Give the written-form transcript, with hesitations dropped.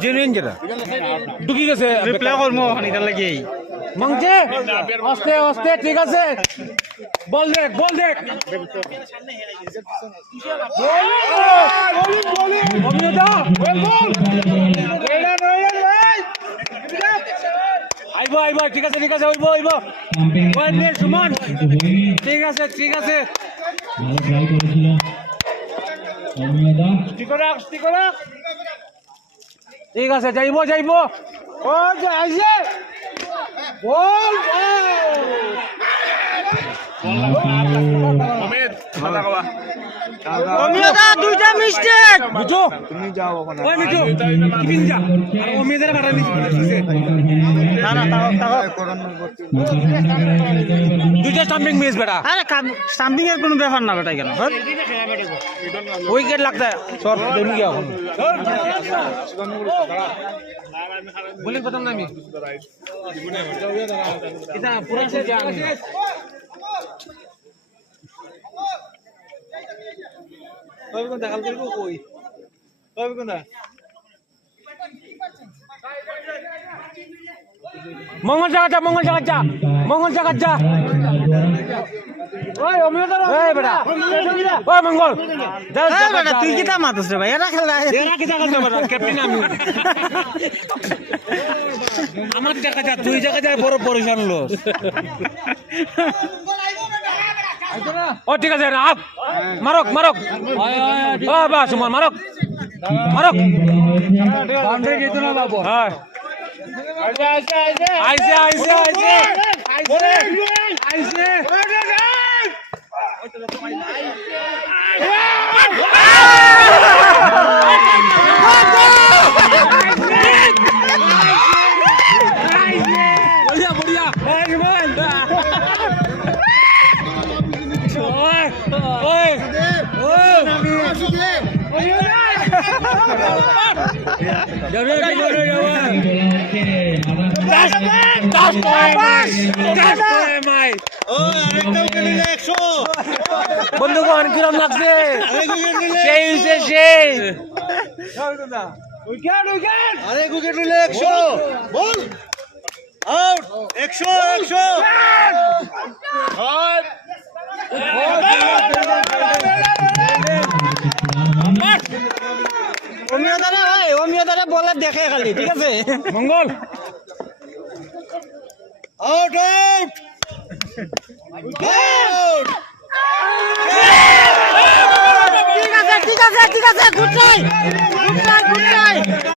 genuine যেটা ঢুকি গেছে রিপ্লাই করবো এটা লাগে মাংছে আস্তে আস্তে ঠিক আছে বল দেখ অমিয়তা আইব ঠিক আছে আইব সুমন ঠিক আছে ভালো ট্রাই করেছিল অমিয়দা ঠিক আছে যাইব ও যাইছে বল অমিয়দা দুইটা মিস্টেক মিঠু তুমি যাও ওখানে ওই মিঠু তুমি যা আর অমিয়দের বাড়া নিছে না তাও দুইটা স্টাম্পিং মিস বেটা আরে স্টাম্পিং এর কোনো ব্যাপার না বেটা কেন উইকেট লাগতা সর দেমি গিয়া এখন বলিং প্রথম নামি এটা পুরো শেষ আমি কই কোন দেখাল করব কই কোন মঙ্গল জায়গা যা ওই অমিয়তা ওই বেটা ওই মঙ্গল বেটা তুই কিটা মাতছ রে ভাই এরা খেলা কিটা খেলতে বেটা ক্যাপ্টেন আমি আমার জায়গা যা তুই জায়গা যা বড় পরিশান লস ও ঠিক আছে আপ মারক ও বাস সুমন মারক বাউন্ডারি গিয়ে না বাবু হ্যাঁ আইছে बढ़िया বন্ধুগণ কিরম লাগছে সেই উইকেট আরে উইকেট নিলে 100 বল আউট 100 অমিয়দারে বলে দেখে খালি ঠিক আছে মঙ্গল আউট ঠিক আছে গুড ট্রাই